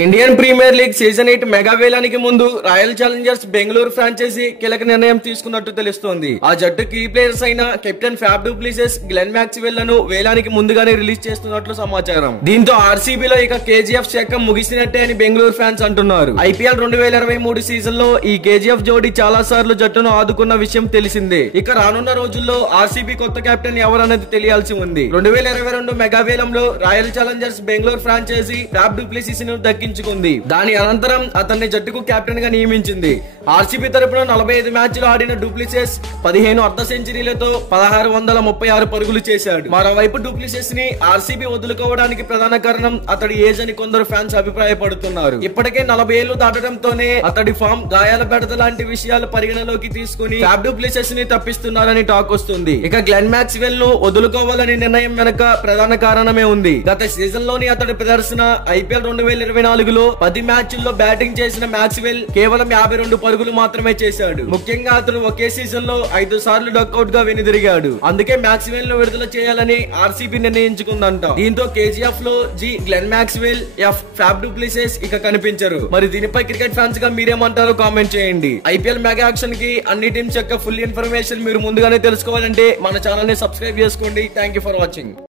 Indian Premier League season 8 mega వేలానికి ముందు Royal Challengers Bengaluru franchise కీలక నిర్ణయం తీసుకున్నట్టు తెలుస్తోంది. ఆ జట్టు కీ ప్లేయర్స్ అయిన captain fab du Plessis, Glenn Maxwell లను వేలానికి ముందుగానే రిలీజ్ చేస్తున్నట్లు సమాచారం. దీంతో ఆర్సీబీలో ఇక కేజీఎఫ్ శకం ముగిసినట్టే అని బెంగళూరు ఫ్యాన్స్ అంటున్నారు. ఐపీఎల్ 2023 సీజన్ లో ఈ కేజీఎఫ్ జోడీ చాలా సార్లు జట్టును ఆదుకున్న విషయం తెలిసిందే. ఇక రానున్న రోజుల్లో ఆర్సీబీ కొత్త కెప్టెన్ ఎవరనేది తెలియాల్సి ఉంది. 2022 మెగా వేలంలో Royal Challengers Bengaluru franchise Faf du Plessis ను దక్కించుకుంది. దాని అనంతరం అతన్ని జట్టుకు కెప్టెన్ గా నియమించింది. ఆర్సీబీ తరపున 45 మ్యాచ్లు ఆడిన డూప్లిసిస్ 15 అర్ధ సెంచరీలతో 1636 పరుగులు చేశాడు. మరోవైపు డూప్లిసిస్ ని ఆర్సీబీ వదులుకోవడానికి ప్రధాన కారణం అతడి ఏజ్ అని కొందరు ఫ్యాన్స్ అభిప్రాయపడుతున్నారు. ఇప్పటికే 40 ఏళ్లు దాటడంతోనే అతడి ఫామ్, గాయాల బెడత లాంటి విషయాలు పరిగణలోకి తీసుకుని ఫ్యాబ్ డు ప్లెసిస్ ని తప్పిస్తున్నారని టాక్ వస్తుంది. ఇక గ్లెన్ మ్యాక్స్వెల్ ను వదులుకోవాలని నిర్ణయం వెనక ప్రధాన కారణమే ఉంది. గత సీజన్ లోని అతడి ప్రదర్శన ఐపీఎల్ 2024లో 10 మ్యాచ్ల్లో బ్యాటింగ్ చేసిన మ్యాక్స్వెల్ కేవలం 52 పరుగులు మాత్రమే చేశాడు. ముఖ్యంగా అతను ఒకే సీజన్ లో 5 సార్లు డక్అవుట్ గా వెనుదిరిగాడు. అందుకే మ్యాక్స్వెల్ ను విడుదల చేయాలని ఆర్సీబీ నిర్ణయించుకుందంట. దీంతో కేజీఎఫ్ లో G Glenn Maxwell, F fab du Plessis ఇక కనిపించరు. మరి దీనిపై క్రికెట్ ఫ్యాన్స్ గా మీరేమంటారో కామెంట్ చేయండి. ఐపీఎల్ మెగా యాక్షన్ కి అన్ని టీమ్స్ యొక్క ఫుల్ ఇన్ఫర్మేషన్ మీరు ముందుగానే తెలుసుకోవాలంటే మన ఛానల్ ని సబ్స్క్రైబ్ చేసుకోండి. Thank you for watching.